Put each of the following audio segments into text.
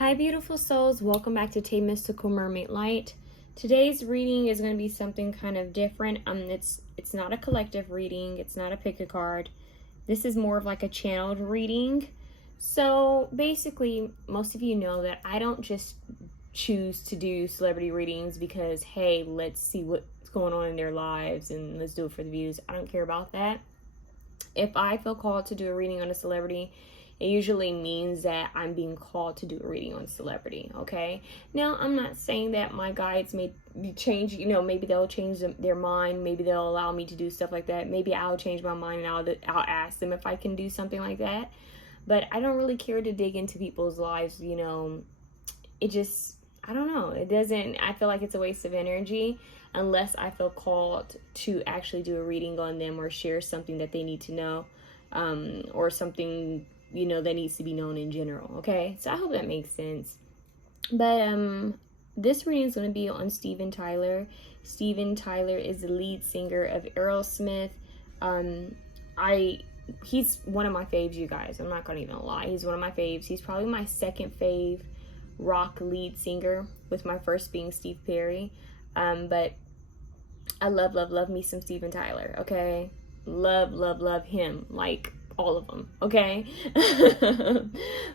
Hi beautiful souls, welcome back to Tay Mystical Mermaid Light. Today's reading is going to be something kind of different. It's not a collective reading, it's not a pick a card. This is more of like a channeled reading. So basically, most of you know that I don't just choose to do celebrity readings because, hey, let's see what's going on in their lives and let's do it for the views. I don't care about that. If I feel called to do a reading on a celebrity, it usually means that I'm being called to do a reading on celebrity, okay? Now, I'm not saying that my guides may change, maybe they'll change their mind. Maybe they'll allow me to do stuff like that. Maybe I'll change my mind and I'll ask them if I can do something like that. But I don't really care to dig into people's lives, It just, I don't know. I feel like it's a waste of energy unless I feel called to actually do a reading on them or share something that they need to know, or something that needs to be known in general. Okay, so I hope that makes sense. But this reading is going to be on Steven Tyler. Steven Tyler is the lead singer of Aerosmith. He's one of my faves, you guys. I'm not gonna even lie, he's one of my faves. He's probably my second fave rock lead singer, with my first being Steve Perry. But I love me some Steven Tyler. Okay, love him, like all of them, okay?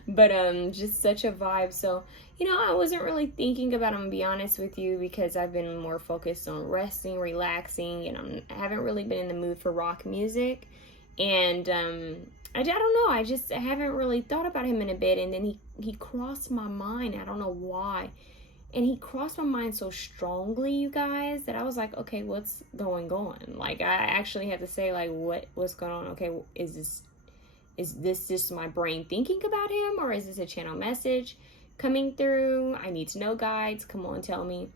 But just such a vibe. So I wasn't really thinking about him, to be honest with you, because I've been more focused on resting, relaxing, and I haven't really been in the mood for rock music. And I don't know, I haven't really thought about him in a bit. And then he crossed my mind, I don't know why. And he crossed my mind so strongly, you guys, that I was like, okay, what's going on? Like, I actually had to say, like, what's going on? Okay, is this just my brain thinking about him, or is this a channel message coming through? I need to know, guides. Come on, tell me.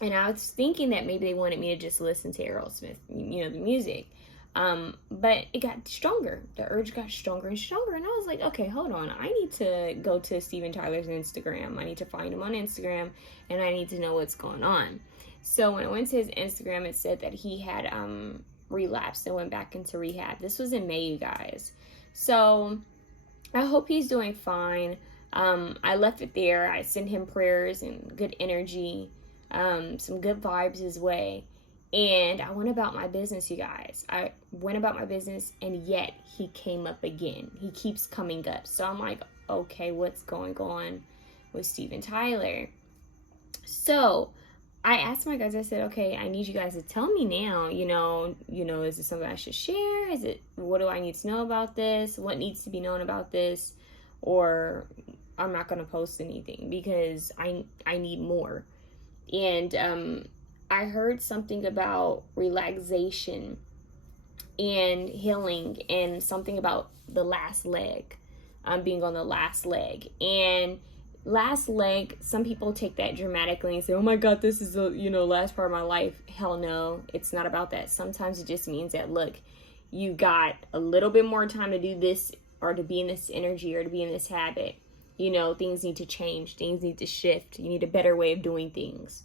And I was thinking that maybe they wanted me to just listen to Aerosmith, the music. But it got stronger. The urge got stronger and stronger. And I was like, okay, hold on. I need to go to Steven Tyler's Instagram. I need to find him on Instagram, and I need to know what's going on. So when I went to his Instagram, it said that he had relapsed and went back into rehab. This was in May, you guys. So I hope he's doing fine. I left it there. I sent him prayers and good energy, some good vibes his way. And I went about my business, you guys. I went about my business, and yet he came up again. He keeps coming up. So I'm like, okay, what's going on with Steven Tyler? So I asked my guys, I said, okay, I need you guys to tell me now, is this something I should share? What do I need to know about this? What needs to be known about this? Or I'm not going to post anything because I need more. And I heard something about relaxation and healing, and something about the last leg, being on the last leg. And last leg, some people take that dramatically and say, oh my God, this is the last part of my life. Hell no, it's not about that. Sometimes it just means that, look, you got a little bit more time to do this, or to be in this energy, or to be in this habit. Things need to change, things need to shift. You need a better way of doing things.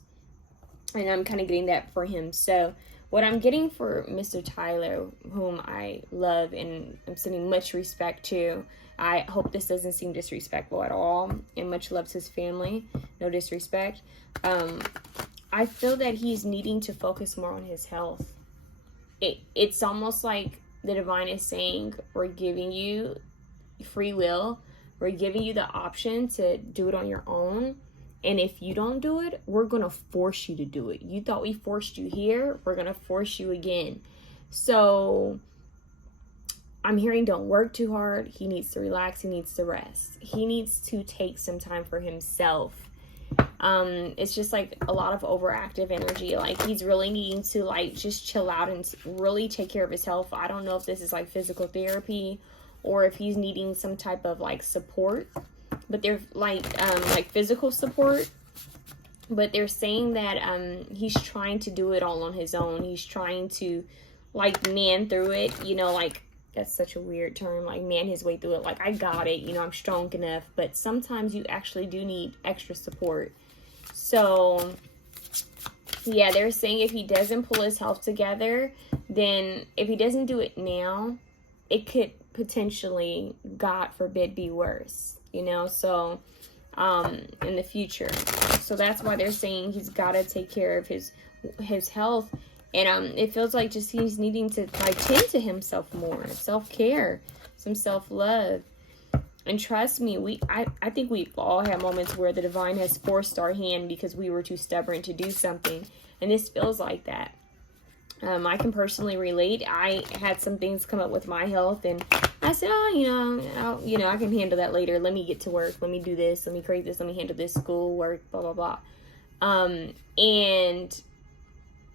And I'm kind of getting that for him. So what I'm getting for Mr. Tyler, whom I love and I'm sending much respect to, I hope this doesn't seem disrespectful at all, and much love to his family, no disrespect. I feel that he's needing to focus more on his health. It's almost like the divine is saying, we're giving you free will. We're giving you the option to do it on your own. And if you don't do it, we're going to force you to do it. You thought we forced you here, we're going to force you again. So I'm hearing, don't work too hard. He needs to relax. He needs to rest. He needs to take some time for himself. It's just like a lot of overactive energy. Like, he's really needing to just chill out and really take care of his health. I don't know if this is like physical therapy, or if he's needing some type of support. But they're like physical support. But they're saying that he's trying to do it all on his own. He's trying to man through it. That's such a weird term. Man his way through it. I got it. I'm strong enough. But sometimes you actually do need extra support. So yeah, they're saying if he doesn't pull his health together, then if he doesn't do it now, it could potentially, God forbid, be worse. So in the future. So that's why they're saying he's got to take care of his health. And it feels like just he's needing to like tend to himself more, self-care, some self-love. And trust me, I think we've all had moments where the divine has forced our hand because we were too stubborn to do something. And this feels like that. I can personally relate. I had some things come up with my health, and I said, oh, I can handle that later. Let me get to work. Let me do this. Let me create this. Let me handle this, school, work, blah, blah, blah. And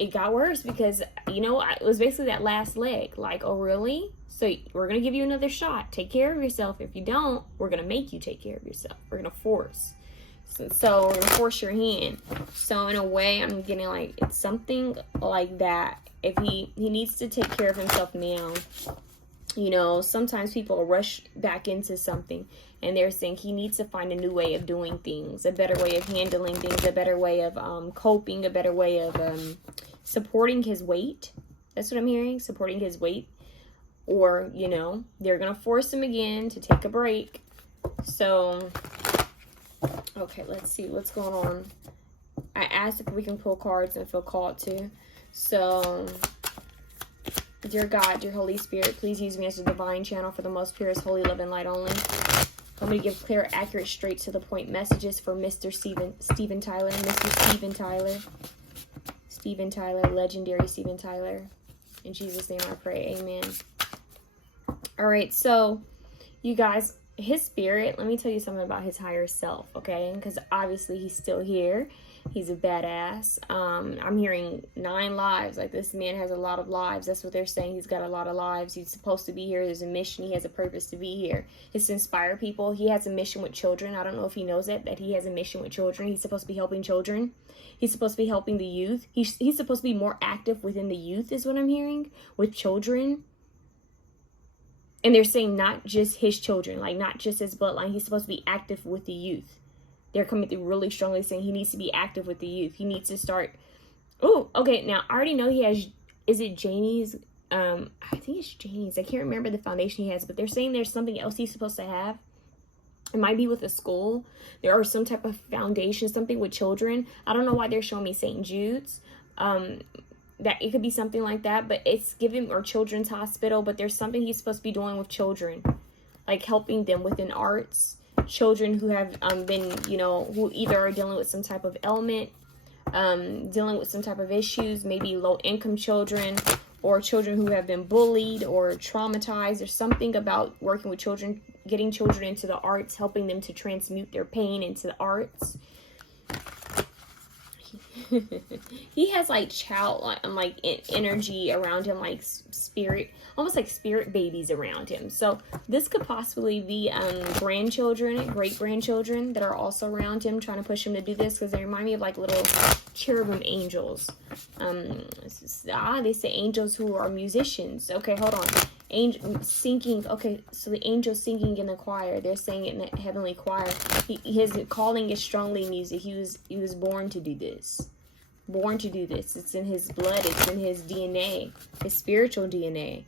it got worse because, it was basically that last leg. Like, oh, really? So we're going to give you another shot. Take care of yourself. If you don't, we're going to make you take care of yourself. We're going to force. So we're going to force your hand. So in a way, I'm getting like, it's something like that. If he needs to take care of himself now. Sometimes people rush back into something and they're saying he needs to find a new way of doing things, a better way of handling things, a better way of coping, a better way of supporting his weight. That's what I'm hearing, supporting his weight. Or, they're going to force him again to take a break. So, okay, let's see what's going on. I asked if we can pull cards and feel called to. So, dear God, dear Holy Spirit, please use me as a divine channel for the most purest, holy love and light only. I'm going to give clear, accurate, straight to the point messages for Mr. Steven Tyler, Mr. Steven Tyler, Steven Tyler, legendary Steven Tyler. In Jesus' name I pray, amen. All right, so you guys, his spirit, let me tell you something about his higher self, okay? Because obviously he's still here. He's a badass. I'm hearing 9 lives. Like, this man has a lot of lives. That's what they're saying. He's got a lot of lives. He's supposed to be here. There's a mission. He has a purpose to be here. It's to inspire people. He has a mission with children. I don't know if he knows that he has a mission with children. He's supposed to be helping children. He's supposed to be helping the youth. He's supposed to be more active within the youth is what I'm hearing, with children. And they're saying not just his children, like not just his bloodline. He's supposed to be active with the youth. They're coming through really strongly saying he needs to be active with the youth. He needs to start. Oh, okay. Now, I already know he has, is it Janie's? I think it's Janie's. I can't remember the foundation he has, but they're saying there's something else he's supposed to have. It might be with a school. There are some type of foundation, something with children. I don't know why they're showing me St. Jude's. That it could be something like that, but it's given, or children's hospital, but there's something he's supposed to be doing with children, like helping them within arts. Children who have been, who either are dealing with some type of ailment, dealing with some type of issues, maybe low-income children, or children who have been bullied or traumatized. There's something about working with children, getting children into the arts, helping them to transmute their pain into the arts. He has like child, like energy around him, like spirit, almost like spirit babies around him. So this could possibly be grandchildren, great grandchildren that are also around him, trying to push him to do this, because they remind me of like little cherubim angels. They say angels who are musicians. Okay, hold on. Angel singing. Okay, so the angels singing in the choir. They're saying it in the heavenly choir. His calling is strongly music. He was born to do this. Born to do this. It's in his blood. It's in his DNA. His spiritual DNA.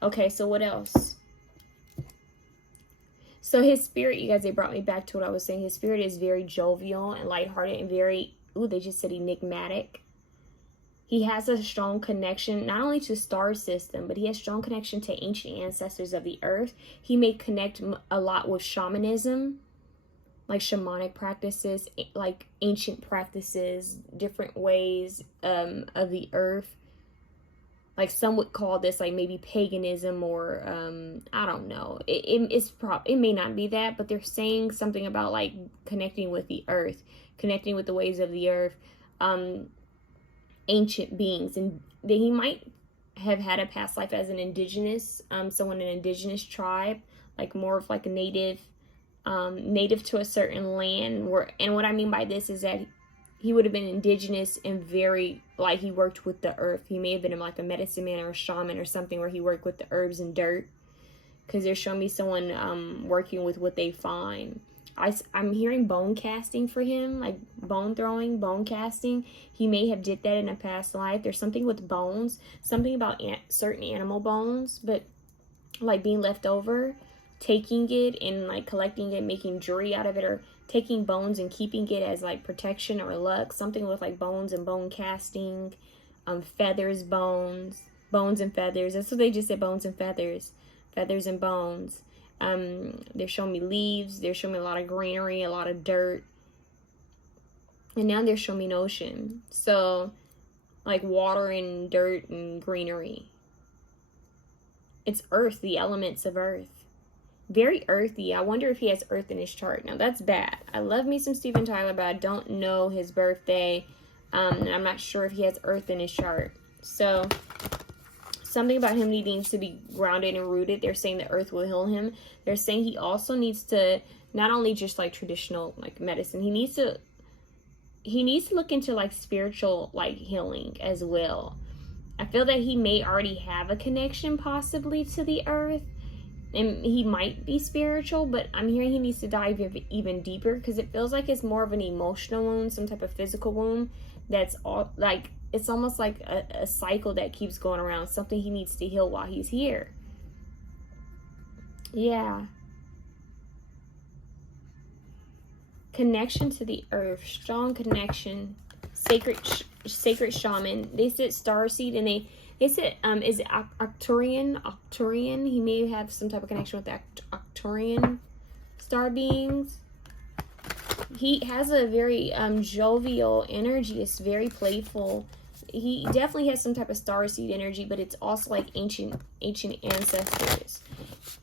Okay, so what else? So his spirit, you guys, they brought me back to what I was saying. His spirit is very jovial and lighthearted and very, they just said enigmatic. He has a strong connection, not only to star system, but he has strong connection to ancient ancestors of the earth. He may connect a lot with shamanism, like shamanic practices, like ancient practices, different ways of the earth. Like some would call this like maybe paganism, or I don't know. It may not be that, but they're saying something about like connecting with the earth, connecting with the ways of the earth. Ancient beings, and that he might have had a past life as an indigenous, someone, an indigenous tribe, like more of like a native to a certain land. And what I mean by this is that he would have been indigenous and very, like, he worked with the earth. He may have been like a medicine man or a shaman or something, where he worked with the herbs and dirt, because they're showing me someone working with what they find. I'm hearing bone casting for him, like bone throwing, bone casting. He may have did that in a past life. There's something with bones, something about certain animal bones, but like being left over, taking it and like collecting it, making jewelry out of it, or taking bones and keeping it as like protection or luck. Something with like bones and bone casting, feathers, bones and feathers. That's what they just said, bones and feathers, feathers and bones. They're showing me leaves. They're showing me a lot of greenery, a lot of dirt. And now they're showing me an ocean. So like water and dirt and greenery. It's earth, the elements of earth. Very earthy. I wonder if he has earth in his chart. Now that's bad. I love me some Steven Tyler, but I don't know his birthday. And I'm not sure if he has earth in his chart. So something about him needing to be grounded and rooted. They're saying the earth will heal him. They're saying he also needs to, not only just like traditional like medicine, he needs to look into like spiritual like healing as well. I feel that he may already have a connection possibly to the earth, and he might be spiritual, but I'm hearing he needs to dive even deeper, because it feels like it's more of an emotional wound, some type of physical wound that's all like, it's almost like a cycle that keeps going around, something he needs to heal while he's here. Yeah. Connection to the earth, strong connection, sacred shaman. They said starseed, and they said is it Arcturian? He may have some type of connection with the Arcturian star beings. He has a very jovial energy. It's very playful. He definitely has some type of starseed energy, but it's also like ancient ancestors.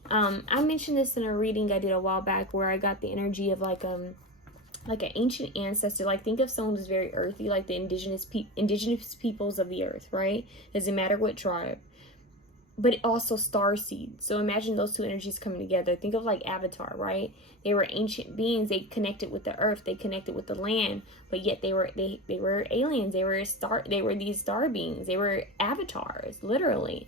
I mentioned this in a reading I did a while back, where I got the energy of like an ancient ancestor. Like, think of someone who's very earthy, like the indigenous peoples of the earth, right? Doesn't matter what tribe, but also starseed. So imagine those two energies coming together. Think of like Avatar, right? They were ancient beings. They connected with the earth. They connected with the land, but yet they were aliens. They were these star beings. They were avatars, literally.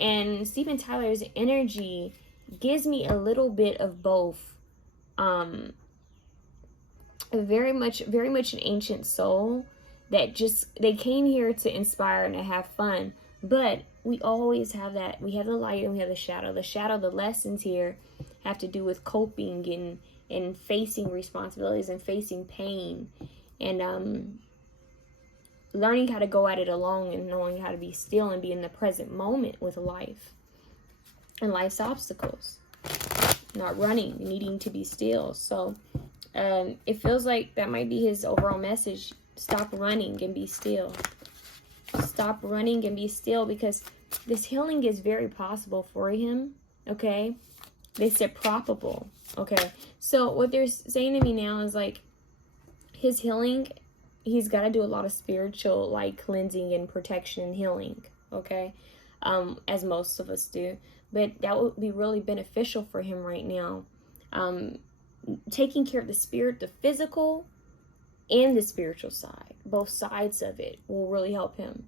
And Steven Tyler's energy gives me a little bit of both. Very much an ancient soul that they came here to inspire and to have fun, but we always have that. We have the light and we have the shadow. The lessons here have to do with coping and facing responsibilities and facing pain, and learning how to go at it alone, and knowing how to be still and be in the present moment with life and life's obstacles, not running, needing to be still. So it feels like that might be his overall message. Stop running and be still. Stop running and be still, because this healing is very possible for him, okay? They said probable, okay? So what they're saying to me now is like, his healing, he's got to do a lot of spiritual like cleansing and protection and healing, okay? As most of us do. But that would be really beneficial for him right now. Taking care of the spirit, the physical and the spiritual side, both sides of it will really help him.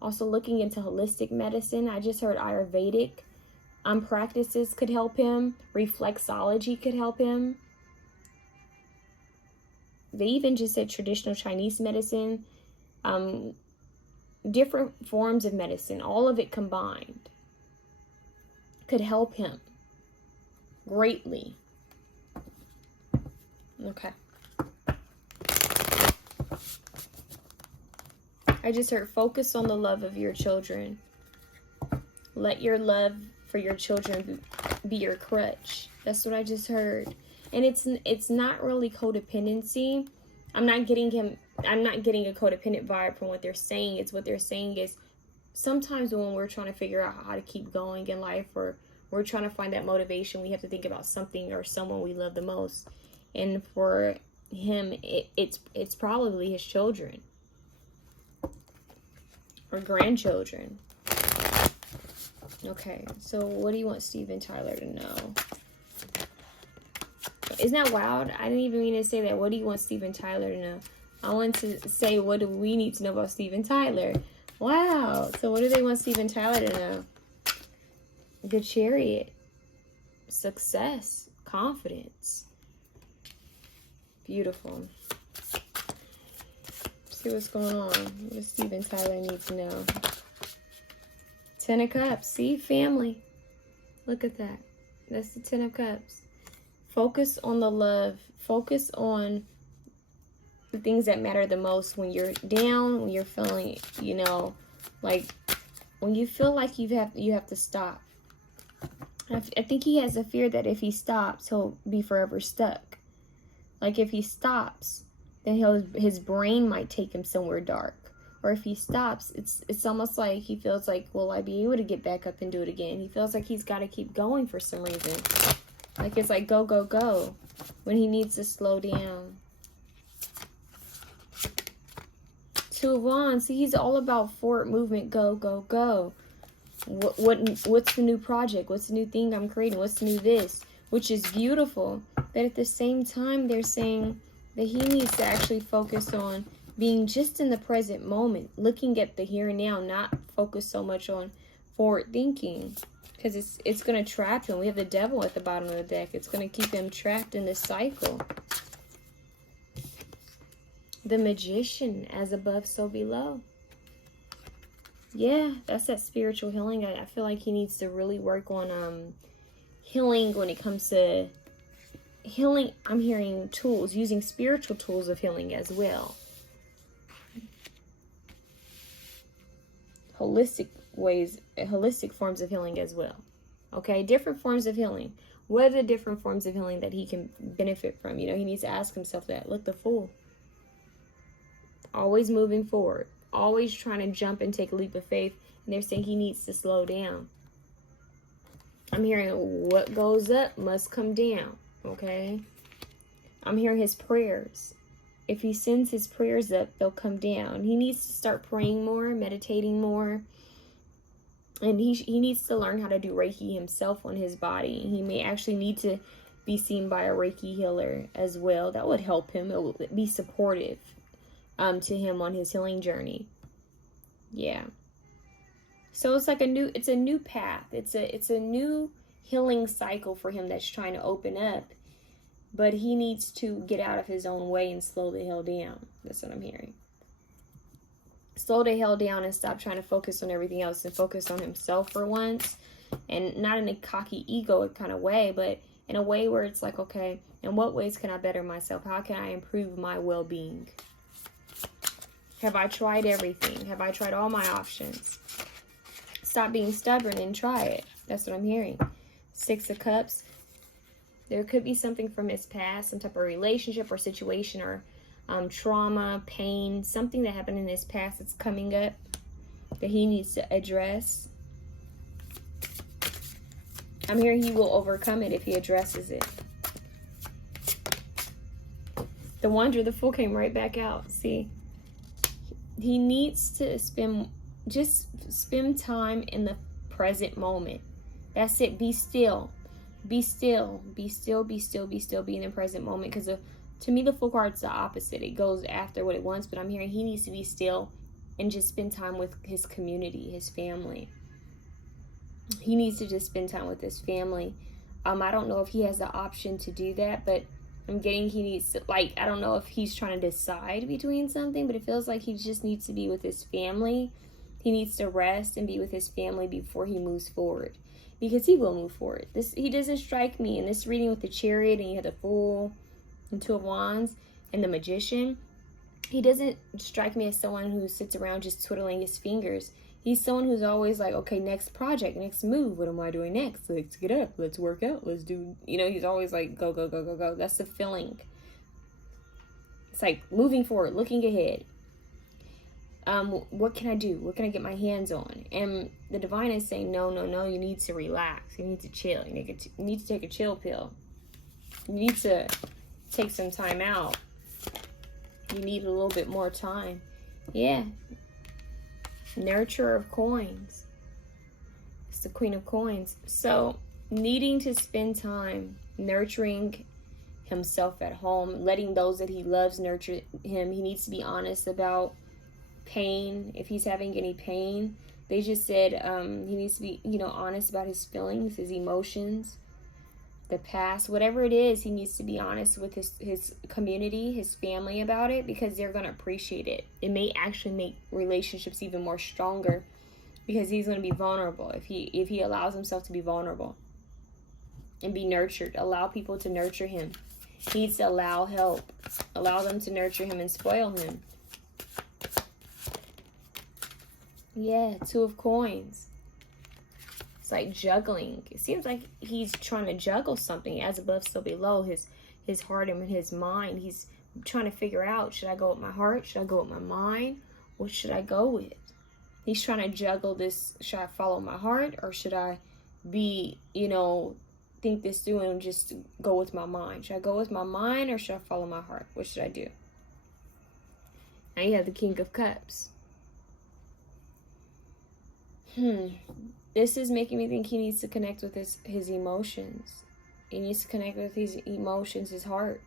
Also looking into holistic medicine. I just heard Ayurvedic practices could help him. Reflexology could help him. They even just said traditional Chinese medicine, different forms of medicine, all of it combined could help him greatly. Okay. I just heard focus on the love of your children. Let your love for your children be your crutch. That's what I just heard. And it's not really codependency. I'm not getting a codependent vibe from what they're saying. It's what they're saying is sometimes when we're trying to figure out how to keep going in life, or we're trying to find that motivation, we have to think about something or someone we love the most. And for him, it's probably his children or grandchildren. Okay, so what do you want Steven Tyler to know? Isn't that wild? I didn't even mean to say that. What do you want Steven Tyler to know? I want to say, what do we need to know about Steven Tyler? Wow. So what do they want Steven Tyler to know? The Chariot. Success. Confidence. Beautiful. Let's see what's going on. What does Steven Tyler need to know? 10 of Cups. See? Family. Look at that. That's the 10 of Cups. Focus on the love. Focus on the things that matter the most when you're down, when you're feeling, you know, like when you feel like you have to stop. I think he has a fear that if he stops, he'll be forever stuck. Like if he stops, then his brain might take him somewhere dark. Or if he stops, it's almost like he feels like, will I be able to get back up and do it again? He feels like he's got to keep going for some reason. Like it's like go, go, go, when he needs to slow down. Two of Wands, see, he's all about forward movement, go, go, go. What's the new project? What's the new thing I'm creating? What's the new this? Which is beautiful. But at the same time, they're saying that he needs to actually focus on being just in the present moment, looking at the here and now, not focus so much on forward thinking. Because it's going to trap him. We have the devil at the bottom of the deck. It's going to keep him trapped in this cycle. The Magician, as above, so below. Yeah, that's that spiritual healing. I feel like he needs to really work on healing when it comes to healing. I'm hearing tools, using spiritual tools of healing as well. Holistic ways, holistic forms of healing as well. Okay, different forms of healing. What are the different forms of healing that he can benefit from? You know, he needs to ask himself that. Look, the Fool. Always moving forward. Always trying to jump and take a leap of faith. And they're saying he needs to slow down. I'm hearing what goes up must come down. Okay. I'm hearing his prayers. If he sends his prayers up, they'll come down. He needs to start praying more, meditating more. And he needs to learn how to do Reiki himself on his body. He may actually need to be seen by a Reiki healer as well. That would help him. It would be supportive to him on his healing journey. Yeah. So it's like a new path. It's a new healing cycle for him that's trying to open up. But he needs to get out of his own way and slow the hell down. That's what I'm hearing. Slow the hell down and stop trying to focus on everything else and focus on himself for once. And not in a cocky ego kind of way, but in a way where it's like, okay, in what ways can I better myself? How can I improve my well-being? Have I tried everything? Have I tried all my options? Stop being stubborn and try it. That's what I'm hearing. Six of Cups. There could be something from his past, some type of relationship or situation or trauma, pain, something that happened in his past that's coming up that he needs to address. I'm hearing he will overcome it if he addresses it. The Wanderer, the Fool came right back out. See, he needs to spend time in the present moment. That's it. Be still. Be still. Be still. Be still. Be still. Be in the present moment. Because to me, the Fool card's the opposite. It goes after what it wants. But I'm hearing he needs to be still and just spend time with his community, his family. He needs to just spend time with his family. I don't know if he has the option to do that, but I'm getting he needs to, like, I don't know if he's trying to decide between something, but it feels like he just needs to be with his family. He needs to rest and be with his family before he moves forward. Because he will move forward. He doesn't strike me in this reading with the Chariot, and you have the Fool and Two of Wands and the Magician. He doesn't strike me as someone who sits around just twiddling his fingers. He's someone who's always like, okay, next project, next move. What am I doing next? Let's get up. Let's work out. Let's do, you know, he's always like, go, go, go, go, go. That's the feeling. It's like moving forward, looking ahead. What can I do? What can I get my hands on? And the Divine is saying, no, no, no, you need to relax. You need to chill. You need to take a chill pill. You need to take some time out. You need a little bit more time. Yeah. Nurturer of Coins. It's the Queen of Coins. So, needing to spend time nurturing himself at home, letting those that he loves nurture him. He needs to be honest about pain, if he's having any pain. They just said he needs to be, you know, honest about his feelings, his emotions, the past, whatever it is. He needs to be honest with his community, his family about it, because they're going to appreciate it. It may actually make relationships even more stronger because he's going to be vulnerable if he allows himself to be vulnerable. and be nurtured. Allow people to nurture him. He needs to allow help. Allow them to nurture him and spoil him. Yeah, Two of Coins. It's like juggling. It seems like he's trying to juggle something. As above, so below. His heart and his mind. He's trying to figure out, should I go with my heart? Should I go with my mind? What should I go with? He's trying to juggle this. Should I follow my heart? Or should I be, think this through and just go with my mind? Should I go with my mind or should I follow my heart? What should I do? Now you have the King of Cups. This is making me think he needs to connect with his emotions. He needs to connect with his emotions, his heart,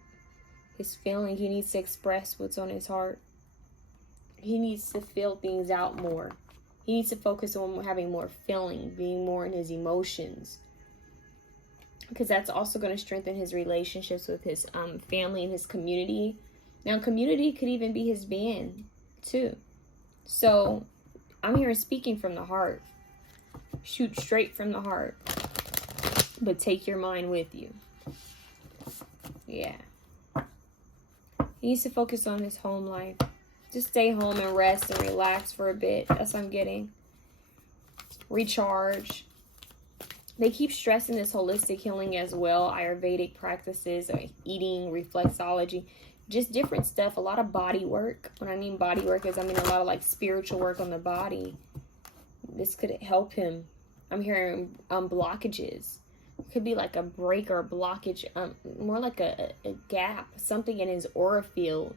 his feeling. He needs to express what's on his heart. He needs to feel things out more. He needs to focus on having more feeling, being more in his emotions. Because that's also going to strengthen his relationships with his family and his community. Now, community could even be his band, too. So, I'm here speaking from the heart. Shoot straight from the heart. But take your mind with you. Yeah. He needs to focus on his home life. Just stay home and rest and relax for a bit. That's what I'm getting. Recharge. They keep stressing this holistic healing as well. Ayurvedic practices, eating, reflexology. Just different stuff. A lot of body work. When I mean body work is, I mean a lot of like spiritual work on the body. This could help him. I'm hearing blockages. It could be like a break or a blockage. More like a gap. Something in his aura field.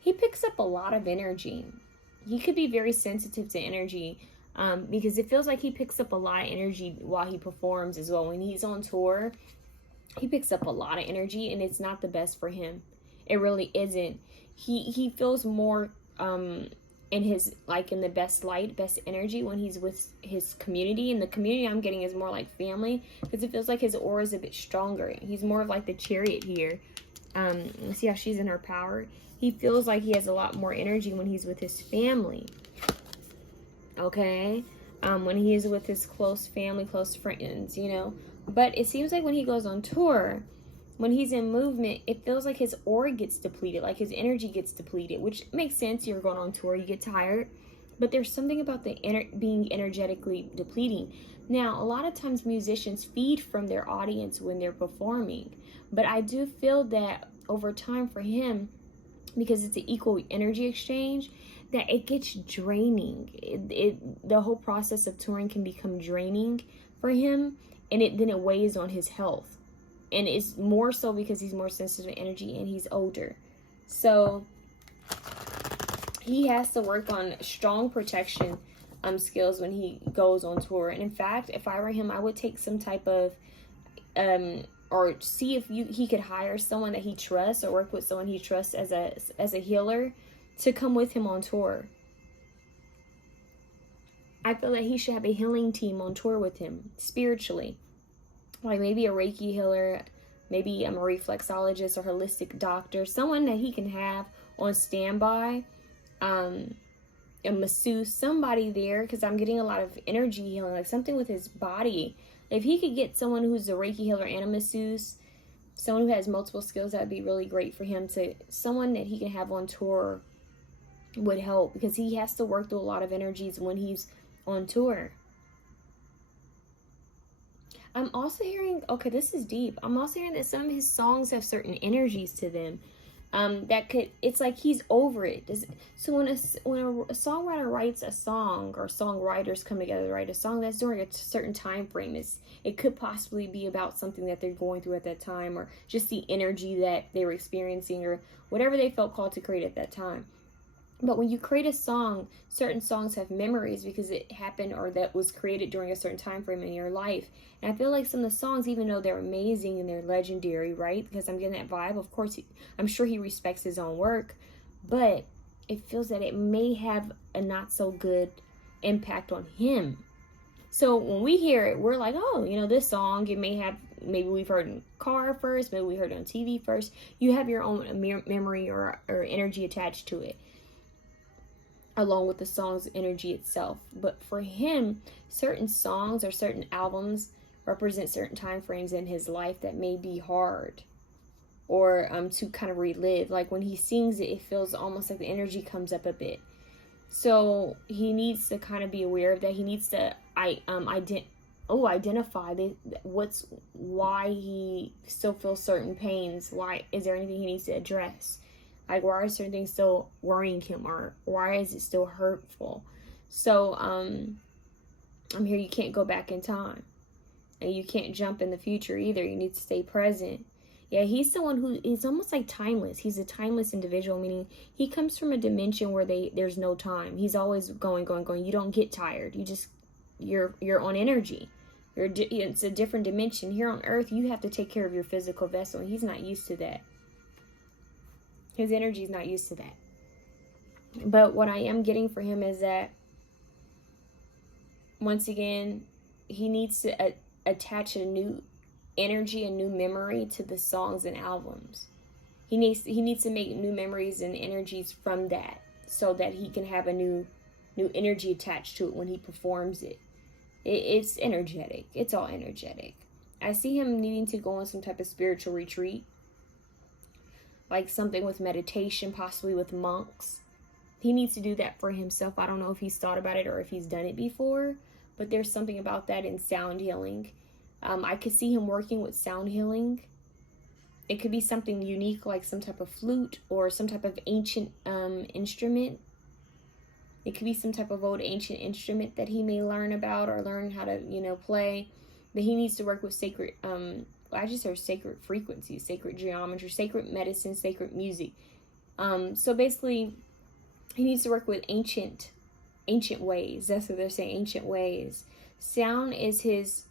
He picks up a lot of energy. He could be very sensitive to energy because it feels like he picks up a lot of energy while he performs as well. When he's on tour, he picks up a lot of energy and it's not the best for him. It really isn't. He feels more in his, like in the best light, best energy when he's with his community. And the community I'm getting is more like family because it feels like his aura is a bit stronger. He's more of like the Chariot here. Let's see how she's in her power. He feels like he has a lot more energy when he's with his family. Okay? When he is with his close family, close friends, But it seems like when he goes on tour, when he's in movement, it feels like his aura gets depleted, like his energy gets depleted, which makes sense. You're going on tour, you get tired. But there's something about the being energetically depleting. Now, a lot of times musicians feed from their audience when they're performing. But I do feel that over time for him, because it's an equal energy exchange, that it gets draining. The whole process of touring can become draining for him, and then it weighs on his health. And it's more so because he's more sensitive to energy and he's older. So he has to work on strong protection skills when he goes on tour. And in fact, if I were him, I would take some type of or see if he could hire someone that he trusts or work with someone he trusts as a healer to come with him on tour. I feel that he should have a healing team on tour with him spiritually. Like maybe a Reiki healer, maybe a reflexologist or holistic doctor, someone that he can have on standby, a masseuse, somebody there, because I'm getting a lot of energy healing, like something with his body. If he could get someone who's a Reiki healer and a masseuse, someone who has multiple skills, that would be really great for him. Someone that he can have on tour would help, because he has to work through a lot of energies when he's on tour. I'm also hearing, okay, this is deep. I'm also hearing that some of his songs have certain energies to them. It's like he's over it. So when a songwriter writes a song, or songwriters come together to write a song, that's during a certain time frame. It could possibly be about something that they're going through at that time, or just the energy that they were experiencing, or whatever they felt called to create at that time. But when you create a song, certain songs have memories because it happened or that was created during a certain time frame in your life. And I feel like some of the songs, even though they're amazing and they're legendary, right? Because I'm getting that vibe. Of course, I'm sure he respects his own work. But it feels that it may have a not so good impact on him. So when we hear it, we're like, oh, this song, maybe we've heard it in the car first, maybe we heard it on TV first. You have your own memory or energy attached to it, along with the song's energy itself. But for him, certain songs or certain albums represent certain time frames in his life that may be hard, or to kind of relive. Like when he sings it, it feels almost like the energy comes up a bit. So he needs to kind of be aware of that. He needs to identify why he still feels certain pains. Why is there anything he needs to address? Like, why are certain things still worrying him, or why is it still hurtful? So I'm here. You can't go back in time, and you can't jump in the future either. You need to stay present. Yeah, he's someone who is almost like timeless. He's a timeless individual, meaning he comes from a dimension where there's no time. He's always going. You don't get tired. You're on energy. It's a different dimension. Here on earth, you have to take care of your physical vessel, and he's not used to that. His energy is not used to that. But what I am getting for him is that, once again, he needs to attach a new energy, a new memory to the songs and albums. He needs to make new memories and energies from that, so that he can have a new energy attached to it when he performs it. It's energetic. It's all energetic. I see him needing to go on some type of spiritual retreat, like something with meditation, possibly with monks. He needs to do that for himself. I don't know if he's thought about it or if he's done it before, but there's something about that in sound healing. I could see him working with sound healing. It could be something unique, like some type of flute or some type of ancient instrument. It could be some type of old ancient instrument that he may learn about or learn how to, play. But he needs to work with sacred, I just heard sacred frequencies, sacred geometry, sacred medicine, sacred music. So basically, he needs to work with ancient ways. That's what they're saying, ancient ways. Sound is his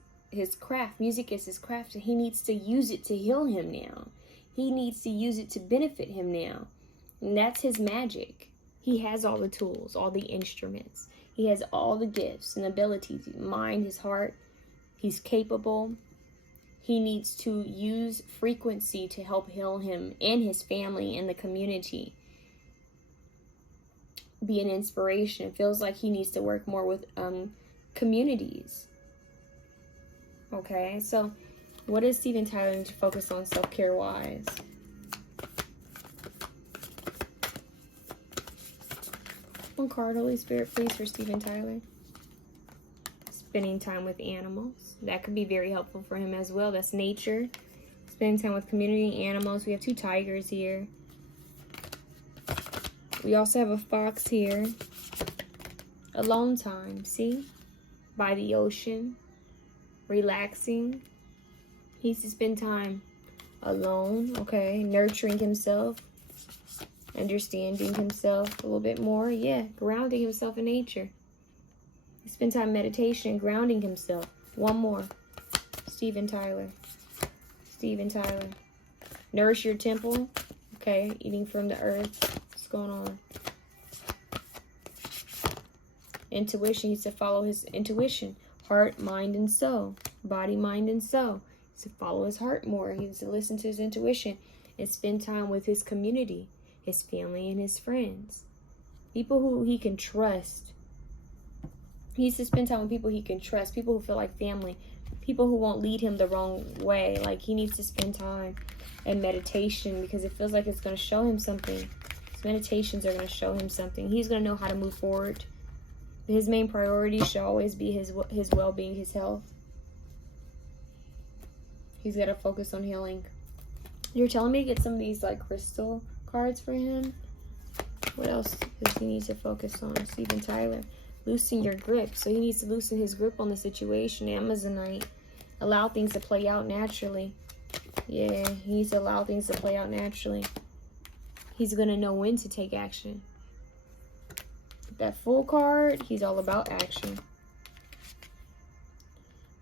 craft. Music is his craft. And he needs to use it to heal him now. He needs to use it to benefit him now. And that's his magic. He has all the tools, all the instruments. He has all the gifts and abilities, his mind, his heart. He's capable. He needs to use frequency to help heal him and his family and the community. Be an inspiration. It feels like he needs to work more with communities. Okay, so what does Steven Tyler need to focus on self-care wise? One card, Holy Spirit, please, for Steven Tyler. Spending time with animals. That could be very helpful for him as well. That's nature. Spending time with community animals. We have 2 tigers here. We also have a fox here. Alone time, see? By the ocean. Relaxing. He needs to spend time alone, okay? Nurturing himself. Understanding himself a little bit more. Yeah, grounding himself in nature. Spend time meditation, grounding himself. One more. Steven Tyler. Steven Tyler. Nourish your temple. Okay, eating from the earth. What's going on? Intuition. He needs to follow his intuition. Heart, mind, and soul. Body, mind, and soul. He needs to follow his heart more. He needs to listen to his intuition and spend time with his community, his family, and his friends. People who he can trust. He needs to spend time with people he can trust. People who feel like family. People who won't lead him the wrong way. Like, he needs to spend time in meditation because it feels like it's going to show him something. His meditations are going to show him something. He's going to know how to move forward. His main priority should always be his well-being, his health. He's got to focus on healing. You're telling me to get some of these, like, crystal cards for him? What else does he need to focus on? Steven Tyler. Loosen your grip. So he needs to loosen his grip on the situation. Amazonite. Allow things to play out naturally. Yeah, he needs to allow things to play out naturally. He's going to know when to take action. That Fool card, he's all about action.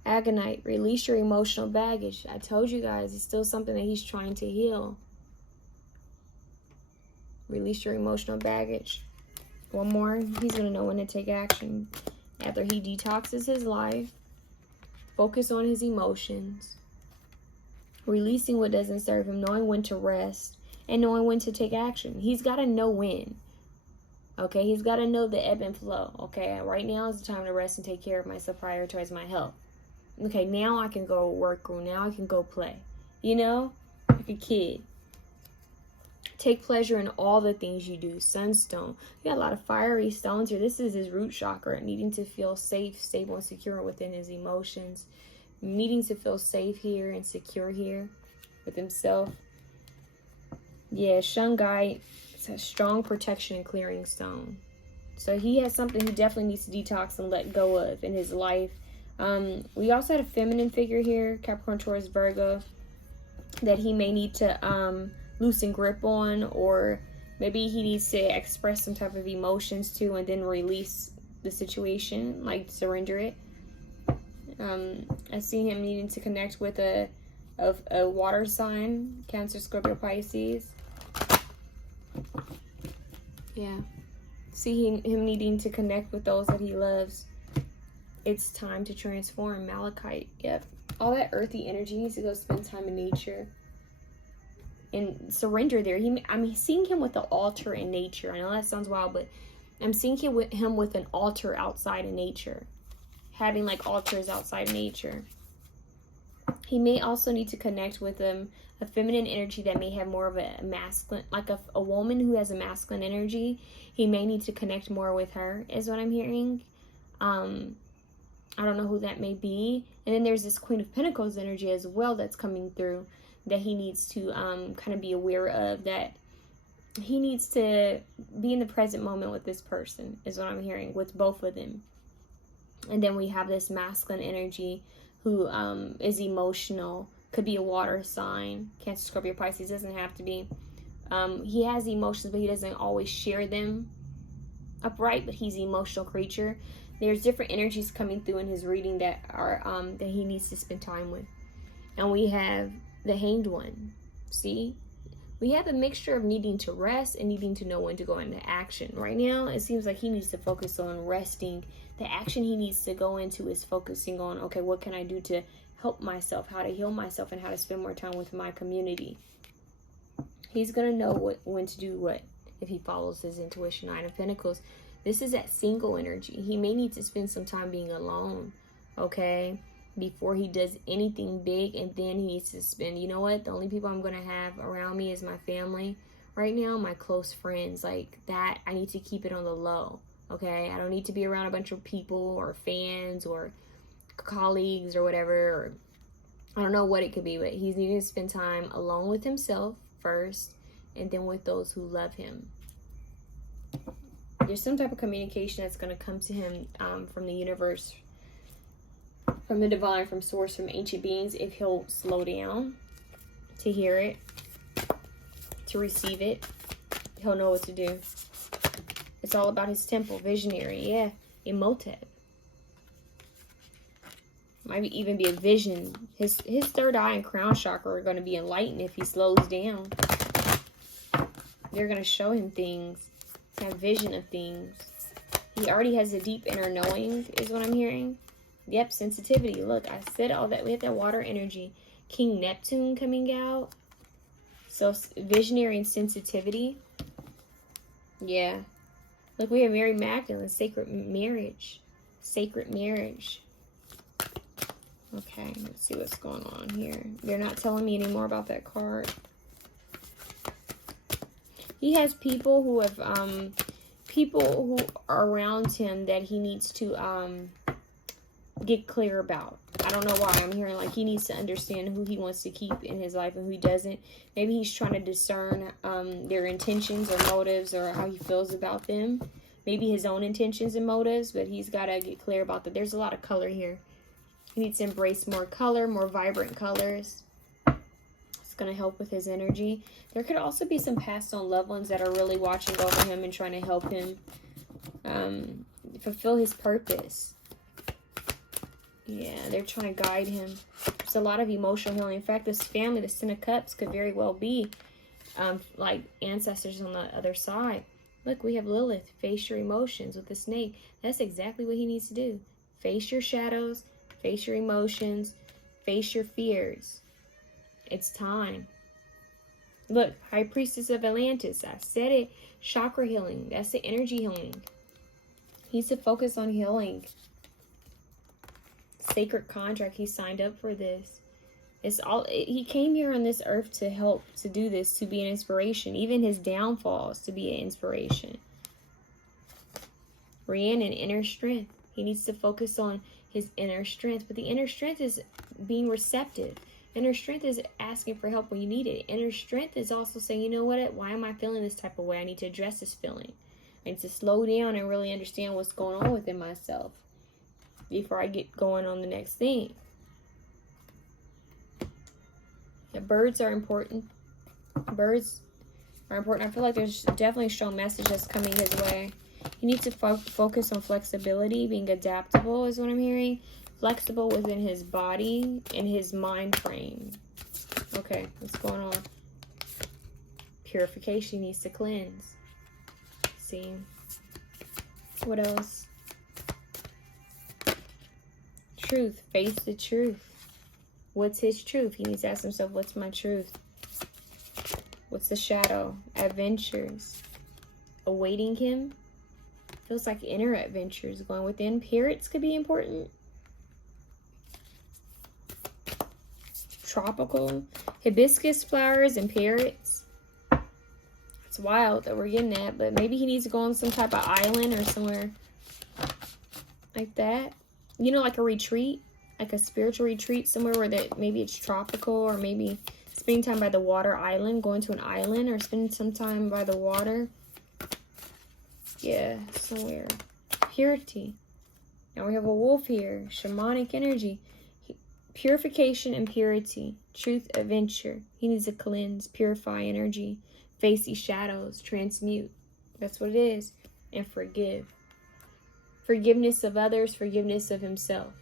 Agonite. Release your emotional baggage. I told you guys, it's still something that he's trying to heal. Release your emotional baggage. One more. He's going to know when to take action. After he detoxes his life. Focus on his emotions. Releasing what doesn't serve him. Knowing when to rest. And knowing when to take action. He's got to know when. Okay? He's got to know the ebb and flow. Okay? Right now is the time to rest and take care of myself. Prioritize my health. okay, now I can go work, or now I can go play. You know, like a kid. Take pleasure in all the things you do. Sunstone. You got a lot of fiery stones here. This is his root chakra, needing to feel safe, stable, and secure within his emotions. Needing to feel safe here and secure here with himself. Yeah, shungite. It's a strong protection and clearing stone. So he has something he definitely needs to detox and let go of in his life. We also had a feminine figure here, Capricorn, Taurus, Virgo, that he may need to loosen grip on, or maybe he needs to express some type of emotions to and then release the situation, like surrender it. I see him needing to connect with a water sign, Cancer, Scorpio, Pisces. Yeah. See him needing to connect with those that he loves. It's time to transform. Malachite. Yep. All that earthy energy needs to go spend time in nature and surrender there. I'm seeing him with the altar in nature. I know that sounds wild, but I'm seeing him with an altar outside in nature. Having like altars outside in nature. He may also need to connect with a feminine energy that may have more of a masculine, like a woman who has a masculine energy. He may need to connect more with her, is what I'm hearing. I don't know who that may be. And then there's this Queen of Pentacles energy as well that's coming through, that he needs to kind of be aware of, that he needs to be in the present moment with this person, is what I'm hearing, with both of them. And then we have this masculine energy who is emotional, could be a water sign, Cancer, Scorpio, Pisces, doesn't have to be. He has emotions, but he doesn't always share them upright, but he's an emotional creature. There's different energies coming through in his reading that are that he needs to spend time with. And we have the Hanged One. See? We have a mixture of needing to rest and needing to know when to go into action. Right now, it seems like he needs to focus on resting. The action he needs to go into is focusing on, okay, what can I do to help myself, how to heal myself, and how to spend more time with my community. He's going to know when to do what if he follows his intuition. Nine of Pentacles. This is that single energy. He may need to spend some time being alone, okay, before he does anything big. And then he needs to spend, you know what, the only people I'm going to have around me is my family right now, my close friends. Like that, I need to keep it on the low, okay? I don't need to be around a bunch of people or fans or colleagues or whatever, or I don't know what it could be, but he's needing to spend time alone with himself first, and then with those who love him. There's some type of communication that's going to come to him from the universe, from the divine, from source, from ancient beings, if he'll slow down to hear it, to receive it. He'll know what to do. It's all about his temple, visionary, yeah, 𝘠𝘠𝑚𝑜𝑡EB. Might even be a vision. His third eye and crown chakra are going to be enlightened if he slows down. They're going to show him things, have vision of things. He already has a deep inner knowing, is what I'm hearing. Yep, sensitivity. Look, I said all that. We have that water energy. King Neptune coming out. So visionary and sensitivity. Yeah. Look, we have Mary Magdalene, sacred marriage. Sacred marriage. Okay, let's see what's going on here. They're not telling me any more about that card. He has people who have, people who are around him that he needs to get clear about. I don't know why. I'm hearing like he needs to understand who he wants to keep in his life and who he doesn't. Maybe he's trying to discern their intentions or motives, or how he feels about them. Maybe his own intentions and motives, but he's got to get clear about that. There's a lot of color here. He needs to embrace more color, more vibrant colors. It's going to help with his energy. There could also be some past on loved ones that are really watching over him and trying to help him fulfill his purpose. Yeah, they're trying to guide him. There's a lot of emotional healing. In fact, this family, the Ten of Cups, could very well be like ancestors on the other side. Look, we have Lilith. Face your emotions with the snake. That's exactly what he needs to do. Face your shadows. Face your emotions. Face your fears. It's time. Look, High Priestess of Atlantis. I said it. Chakra healing. That's the energy healing. He needs to focus on healing. Sacred contract. He signed up for this. It's all, he came here on this earth to help, to do this, to be an inspiration. Even his downfalls to be an inspiration. Rhiannon, inner strength. He needs to focus on his inner strength. But the inner strength is being receptive. Inner strength is asking for help when you need it. Inner strength is also saying, you know what? Why am I feeling this type of way? I need to address this feeling. I need to slow down and really understand what's going on within myself before I get going on the next thing. Yeah, birds are important. Birds are important. I feel like there's definitely a strong message that's coming his way. He needs to focus on flexibility, being adaptable is what I'm hearing. Flexible within his body and his mind frame. Okay, what's going on? Purification, he needs to cleanse. See? What else? Truth. Face the truth. What's his truth? He needs to ask himself, what's my truth? What's the shadow? Adventures. Awaiting him. Feels like inner adventures going within. Parrots could be important. Tropical. Hibiscus flowers and parrots. It's wild that we're getting that, but maybe he needs to go on some type of island or somewhere like that. You know, like a retreat. Like a spiritual retreat somewhere where that maybe it's tropical, or maybe spending time by the water island, going to an island, or spending some time by the water. Yeah, somewhere. Purity. Now we have a wolf here. Shamanic energy. Purification and purity. Truth, adventure. He needs to cleanse, purify energy, face these shadows, transmute. That's what it is. And forgive. Forgiveness of others, forgiveness of himself.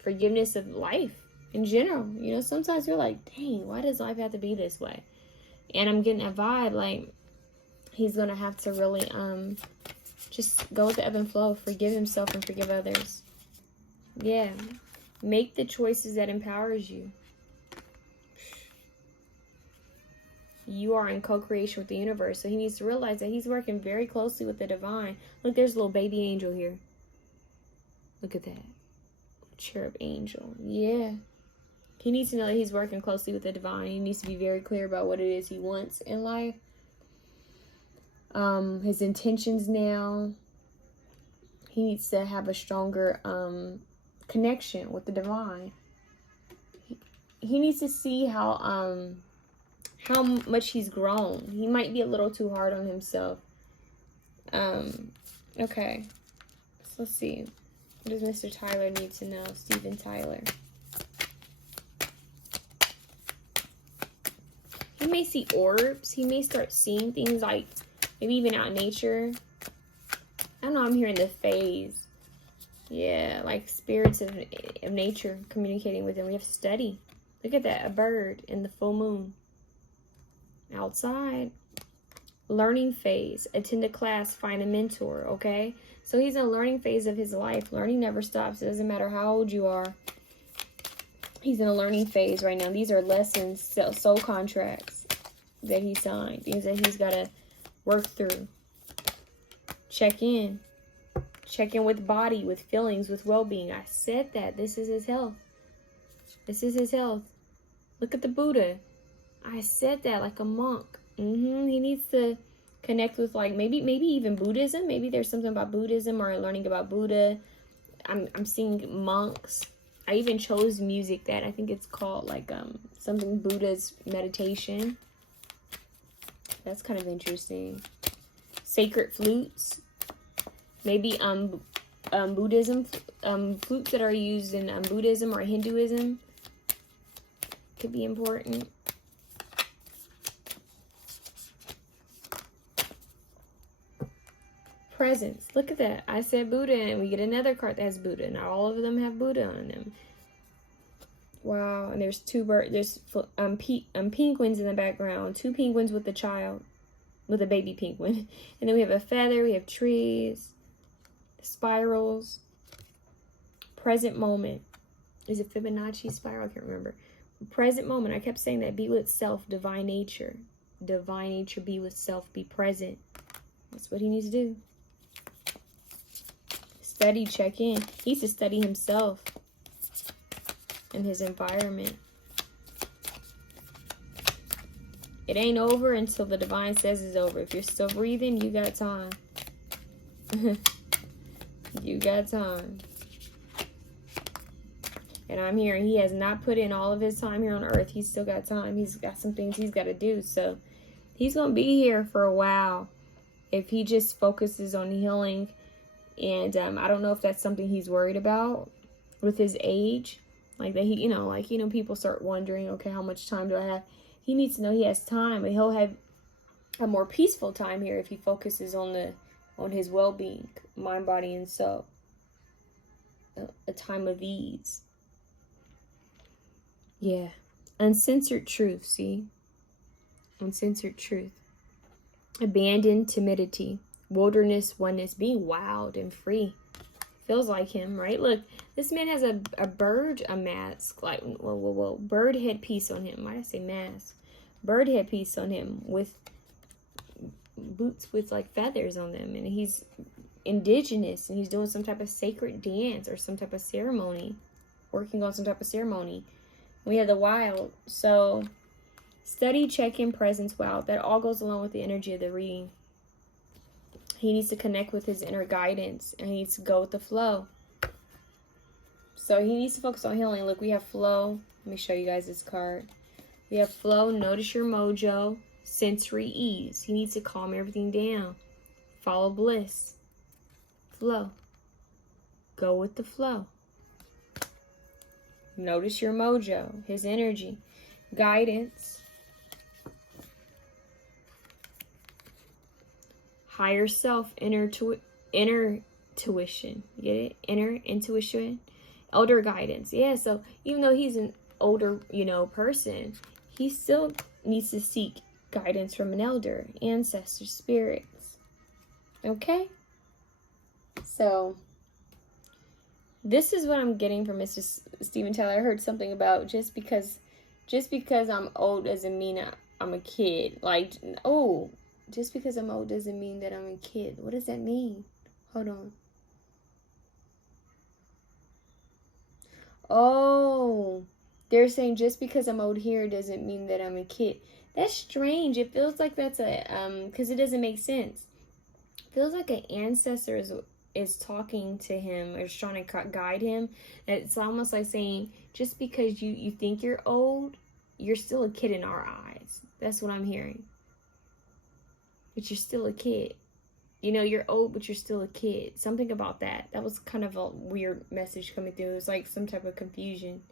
Forgiveness of life in general. You know, sometimes you're like, dang, why does life have to be this way? And I'm getting a vibe like he's gonna have to really just go with the ebb and flow, forgive himself and forgive others. Yeah, make the choices that empowers you. You are in co-creation with the universe, so he needs to realize that he's working very closely with the divine. Look, there's a little baby angel here. Look at that. Cherub angel. Yeah. He needs to know that he's working closely with the divine. He needs to be very clear about what it is he wants in life. His intentions now. He needs to have a stronger connection with the divine. He needs to see how much he's grown. He might be a little too hard on himself. Okay. So let's see. What does Mr. Tyler need to know? Steven Tyler. He may see orbs. He may start seeing things like maybe even out in nature. I don't know. I'm hearing the phase. Yeah, like spirits of nature communicating with him. We have study. Look at that. A bird in the full moon. Outside. Learning phase. Attend a class. Find a mentor. Okay? So he's in a learning phase of his life. Learning never stops. It doesn't matter how old you are. He's in a learning phase right now. These are lessons, soul contracts that he signed. Things that he's got to work through. Check in. Check in with body, with feelings, with well-being. I said that. This is his health. This is his health. Look at the Buddha. I said that, like a monk. He needs to connect with like maybe even Buddhism. Maybe there's something about Buddhism or learning about Buddha. I'm seeing monks. I even chose music that I think it's called like something Buddha's meditation. That's kind of interesting. Sacred flutes. Maybe Buddhism flutes that are used in Buddhism or Hinduism could be important. Presence. Look at that. I said Buddha, and we get another card that has Buddha. Not all of them have Buddha on them. Wow. And there's two birds. There's penguins in the background. Two penguins with the child, with a baby penguin. And then we have a feather. We have trees, spirals. Present moment. Is it Fibonacci spiral? I can't remember. Present moment. I kept saying that. Be with self. Divine nature. Divine nature. Be with self. Be present. That's what he needs to do. Study, check in. He needs to study himself. in his environment. It ain't over until the divine says it's over. If you're still breathing, you got time. You got time. And I'm hearing he has not put in all of his time here on earth. He's still got time. He's got some things he's got to do. So he's going to be here for a while if he just focuses on healing. And I don't know if that's something he's worried about with his age. Like that he, people start wondering, okay, how much time do I have? He needs to know he has time, but he'll have a more peaceful time here if he focuses on his well-being, mind, body, and soul. A time of ease. Yeah. Uncensored truth, see? Uncensored truth. Abandon timidity. Wilderness oneness. Being wild and free. Feels like him, right? Look, this man has a bird, a mask. Like, whoa. Bird headpiece on him. Why did I say mask? Bird headpiece on him with boots with like feathers on them. And he's indigenous and he's doing some type of sacred dance or some type of ceremony. Working on some type of ceremony. We have the wild. So study, check-in, presence, wow. That all goes along with the energy of the reading. He needs to connect with his inner guidance and he needs to go with the flow. So he needs to focus on healing. Look, we have flow. Let me show you guys this card. We have flow, notice your mojo, sensory ease. He needs to calm everything down. Follow bliss. Flow. Go with the flow. Notice your mojo, his energy, guidance, higher self, inner tuition. You get it? Inner intuition, elder guidance. Yeah, so even though he's an older, person, he still needs to seek guidance from an elder, ancestor, spirits. Okay? So this is what I'm getting from Mr. Steven Tyler. I heard something about just because I'm old doesn't mean I'm a kid. Like, oh, just because I'm old doesn't mean that I'm a kid. What does that mean? Hold on. Oh, they're saying just because I'm old here doesn't mean that I'm a kid. That's strange. It feels like that's because it doesn't make sense. It feels like an ancestor is talking to him or is trying to guide him. It's almost like saying, just because you think you're old, you're still a kid in our eyes. That's what I'm hearing. But you're still a kid. You're old, but you're still a kid. Something about that. That was kind of a weird message coming through. It was like some type of confusion.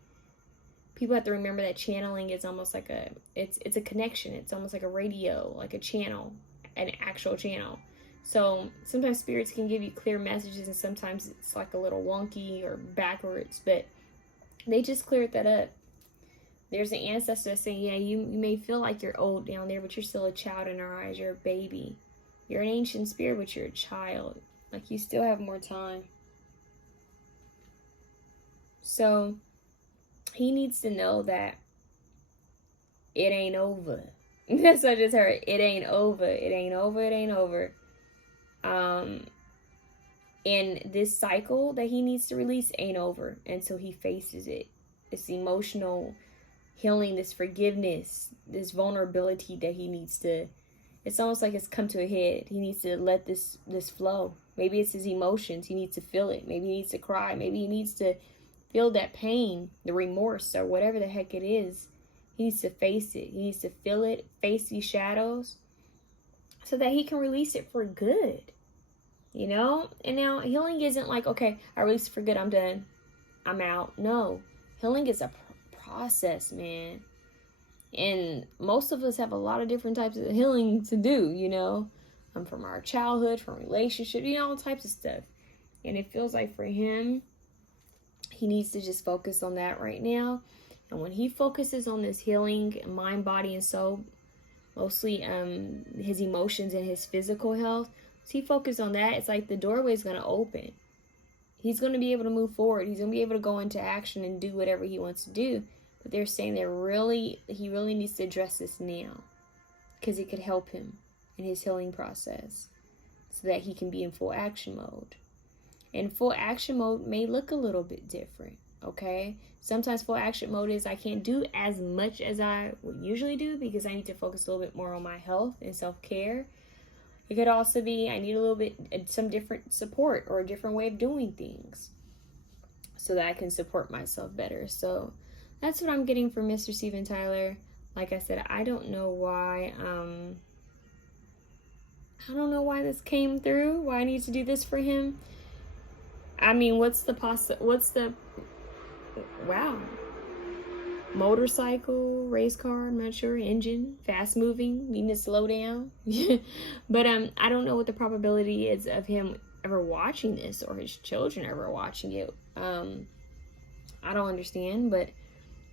People have to remember that channeling is almost like it's a connection. It's almost like a radio, like a channel, an actual channel. So sometimes spirits can give you clear messages and sometimes it's like a little wonky or backwards, but they just cleared that up. There's an ancestor saying, yeah, you may feel like you're old down there, but you're still a child in our eyes. You're a baby. You're an ancient spirit, but you're a child. Like, you still have more time. So he needs to know that it ain't over. That's what I just heard. It ain't over. It ain't over. It ain't over. And this cycle that he needs to release ain't over until he faces it. This emotional healing, this forgiveness, this vulnerability that he needs to, it's almost like it's come to a head. He needs to let this flow. Maybe it's his emotions. He needs to feel it. Maybe he needs to cry. Maybe he needs to feel that pain, the remorse, or whatever the heck it is. He needs to face it. He needs to feel it, face these shadows, so that he can release it for good. And now healing isn't like, okay, I released it for good, I'm done, I'm out. No, healing is a process, man. And most of us have a lot of different types of healing to do, from our childhood, from relationship, all types of stuff. And it feels like for him, he needs to just focus on that right now. And when he focuses on this healing, mind, body, and soul, mostly his emotions and his physical health, so he focuses on that, it's like the doorway is going to open. He's going to be able to move forward. He's going to be able to go into action and do whatever he wants to do. But they're saying he really needs to address this now, because it could help him in his healing process so that he can be in full action mode. And full action mode may look a little bit different, okay? Sometimes full action mode is I can't do as much as I would usually do because I need to focus a little bit more on my health and self-care. It could also be I need a little bit, some different support or a different way of doing things so that I can support myself better. So that's what I'm getting from Mr. Steven Tyler. Like I said, I don't know why, this came through, why I need to do this for him. I mean, wow. Motorcycle, race car, I'm not sure, engine, fast moving, needing to slow down. But I don't know what the probability is of him ever watching this or his children ever watching it. I don't understand, but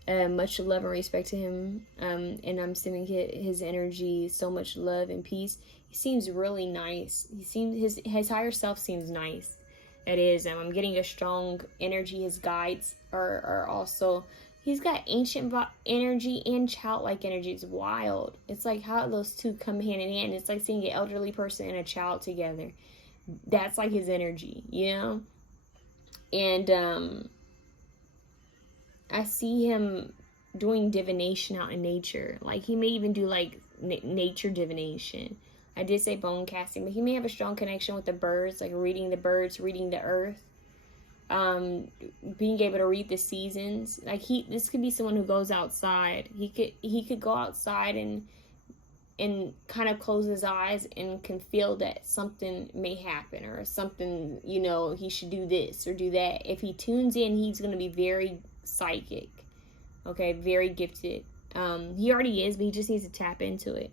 much love and respect to him, and I'm sending his energy so much love and peace. He seems really nice. His higher self seems nice. It is. I'm getting a strong energy. His guides are also. He's got ancient energy and childlike energy. It's wild. It's like how those two come hand in hand. It's like seeing an elderly person and a child together. That's like his energy, you know? And I see him doing divination out in nature. Like he may even do like nature divination. I did say bone casting, but he may have a strong connection with the birds, like reading the birds, reading the earth, being able to read the seasons. Like this could be someone who goes outside. He could go outside and kind of close his eyes and can feel that something may happen or something, you know, he should do this or do that. If he tunes in, he's going to be very psychic, okay, very gifted. He already is, but he just needs to tap into it,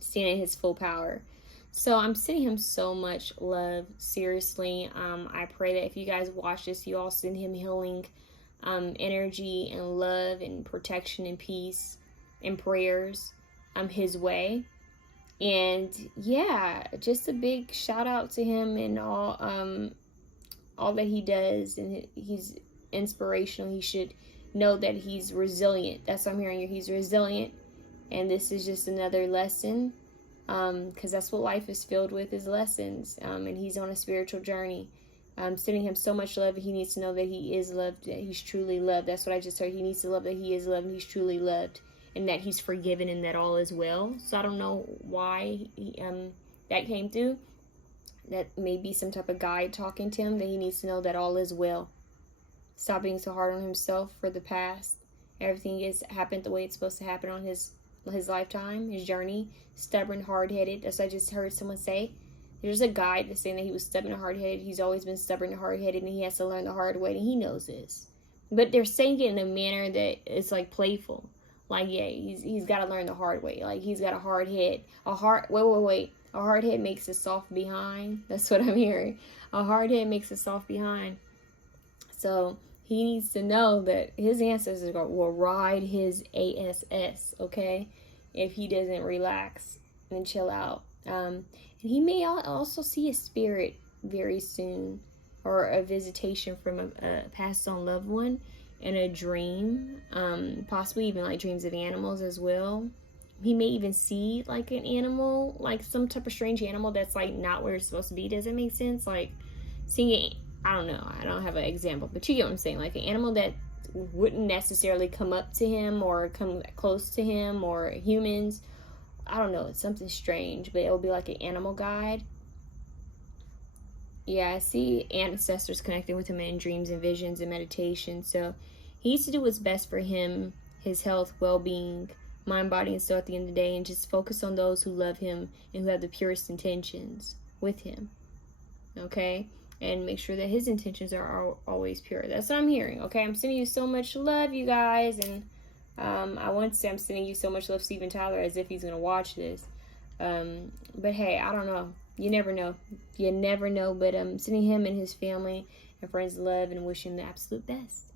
stand in his full power. So I'm sending him so much love, seriously. I pray that if you guys watch this, you all send him healing energy and love and protection and peace and prayers his way. And yeah, just a big shout out to him and all that he does. And he's inspirational. He should know that he's resilient. That's what I'm hearing here. He's resilient. And this is just another lesson, because that's what life is filled with, is lessons. And he's on a spiritual journey. I'm sending him so much love. He needs to know that he is loved, that he's truly loved. That's what I just heard. He needs to love that he is loved and he's truly loved, and that he's forgiven and that all is well. So I don't know why that came through. That may be some type of guide talking to him, that he needs to know that all is well. Stop being so hard on himself for the past. Everything has happened the way it's supposed to happen on his lifetime, his journey. Stubborn, hard-headed. That's what I just heard someone say. There's a guide that's saying that he was stubborn and hard-headed. He's always been stubborn and hard-headed, and he has to learn the hard way, and he knows this. But they're saying it in a manner that is like playful. Like, yeah, he's got to learn the hard way. Like, he's got a hard head. A hard head makes a soft behind. That's what I'm hearing. A hard head makes a soft behind. So he needs to know that his ancestors will ride his ass, okay, if he doesn't relax and chill out. And he may also see a spirit very soon, or a visitation from a passed on loved one in a dream, possibly even like dreams of animals as well. He may even see like an animal, like some type of strange animal that's like not where it's supposed to be. Does it make sense? Like seeing it, I don't know, I don't have an example, but you get what I'm saying. Like an animal that wouldn't necessarily come up to him or come close to him, or humans. I don't know, it's something strange, but it will be like an animal guide. Yeah, I see ancestors connecting with him in dreams and visions and meditation. So he needs to do what's best for him, his health, well-being, mind, body, and soul at the end of the day, and just focus on those who love him and who have the purest intentions with him, okay? And make sure that his intentions are always pure. That's what I'm hearing, okay? I'm sending you so much love, you guys, and I want to say I'm sending you so much love, Steven Tyler, as if he's going to watch this. But hey, I don't know. You never know. You never know, but I'm sending him and his family and friends love and wishing him the absolute best.